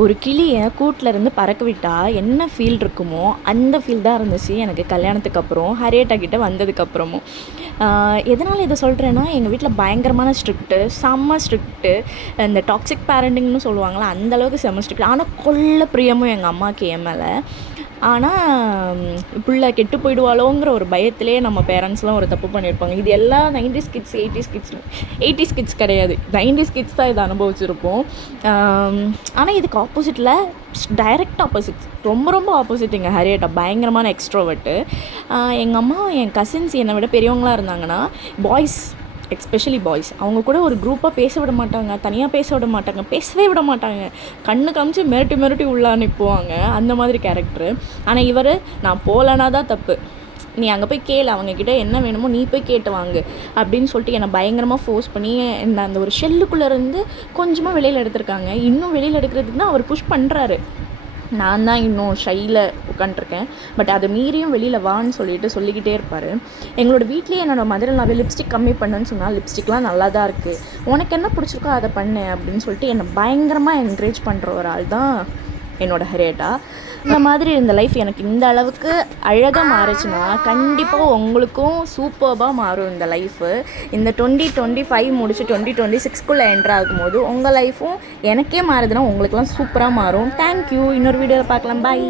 ஒரு கிளிய கூட்டிலேருந்து பறக்க விட்டால் என்ன ஃபீல் இருக்குமோ அந்த ஃபீல் தான் இருந்துச்சு எனக்கு கல்யாணத்துக்கு அப்புறம், ஹரியட்டா கிட்ட வந்ததுக்கப்புறமும். எதனால் இதை சொல்கிறேன்னா, எங்கள் வீட்டில் பயங்கரமான ஸ்ட்ரிக்ட்டு, செம்ம ஸ்ட்ரிக்ட்டு. இந்த டாக்ஸிக் பேரண்டிங்னு சொல்லுவாங்களா, அந்தளவுக்கு செம்ம ஸ்ட்ரிக்ட். ஆனால் கொள்ள பிரியமும் எங்கள் அம்மாவுக்கு என் மேலே. ஆனால் புள்ள கெட்டு போயிடுவாளோங்கிற ஒரு பயத்திலே நம்ம பேரண்ட்ஸ்லாம் ஒரு தப்பு பண்ணியிருப்பாங்க. இது எல்லாம் 90s கிட்ஸ் 80s கிட்ஸ் கிடையாது, 90s கிட்ஸ் தான் இதை அனுபவிச்சிருப்போம். ஆனால் இதுக்கு ஆப்போசிட்டில் டைரக்ட் ஆப்போசிட், ரொம்ப ரொம்ப ஆப்போசிட். எங்கள் ஹரியட்டா பயங்கரமான எக்ஸ்ட்ரோவர்ட்டு. எங்கள் அம்மா என் கசின்ஸ் என்னை விட பெரியவங்களாக இருந்தாங்கன்னா, பாய்ஸ் எஸ்பெஷலி பாய்ஸ் அவங்க கூட ஒரு குரூப்பாக பேச விட மாட்டாங்க, தனியாக பேச விட மாட்டாங்க, பேசவே விட மாட்டாங்க. கண்ணு காமிச்சு மிரட்டி உள்ளே அனுப்புவாங்க, அந்த மாதிரி கேரக்டரு. ஆனால் இவர், நான் போகலனா தான் தப்பு, நீ அங்கே போய் கேளு, அவங்கக்கிட்ட என்ன வேணுமோ நீ போய் கேட்டு வாங்கு அப்படின்னு சொல்லிட்டு என்னை பயங்கரமாக ஃபோர்ஸ் பண்ணி என்ன அந்த ஒரு ஷெல்லுக்குள்ளேருந்து கொஞ்சமாக வெளியில் எடுத்திருக்காங்க. இன்னும் வெளியில் எடுக்கிறதுக்கு தான் அவர் புஷ் பண்ணுறாரு. நான் தான் இன்னும் ஷையில் உட்காண்ட்ருக்கேன். பட் அதை மீறியும் வெளியில் வான்னு சொல்லிக்கிட்டே இருப்பார். எங்களோட வீட்லேயே என்னோட மதர் லிப்ஸ்டிக் கம்மி பண்ணுன்னு சொன்னால், லிப்ஸ்டிக்லாம் நல்லா தான் இருக்குது, உனக்கு என்ன பிடிச்சிருக்கோ அதை பண்ணு அப்படின்னு சொல்லிட்டு என்னை பயங்கரமாக என்கரேஜ் பண்ணுற ஒரு ஆள் தான் என்னோட ஹரியட்டா. இந்த மாதிரி இந்த லைஃப் எனக்கு இந்த அளவுக்கு அழகாக மாறுச்சுன்னா, கண்டிப்பாக உங்களுக்கும் சூப்பர்பாக மாறும் இந்த லைஃபு. இந்த 2025 முடிச்சு 2026க்குள்ளே என்ட்ரு ஆகும்போது உங்கள் லைஃப்பும் எனக்கே மாறுதுன்னா உங்களுக்குலாம் சூப்பராக மாறும். தேங்க்யூ. இன்னொரு வீடியோவில் பார்க்கலாம். பாய்.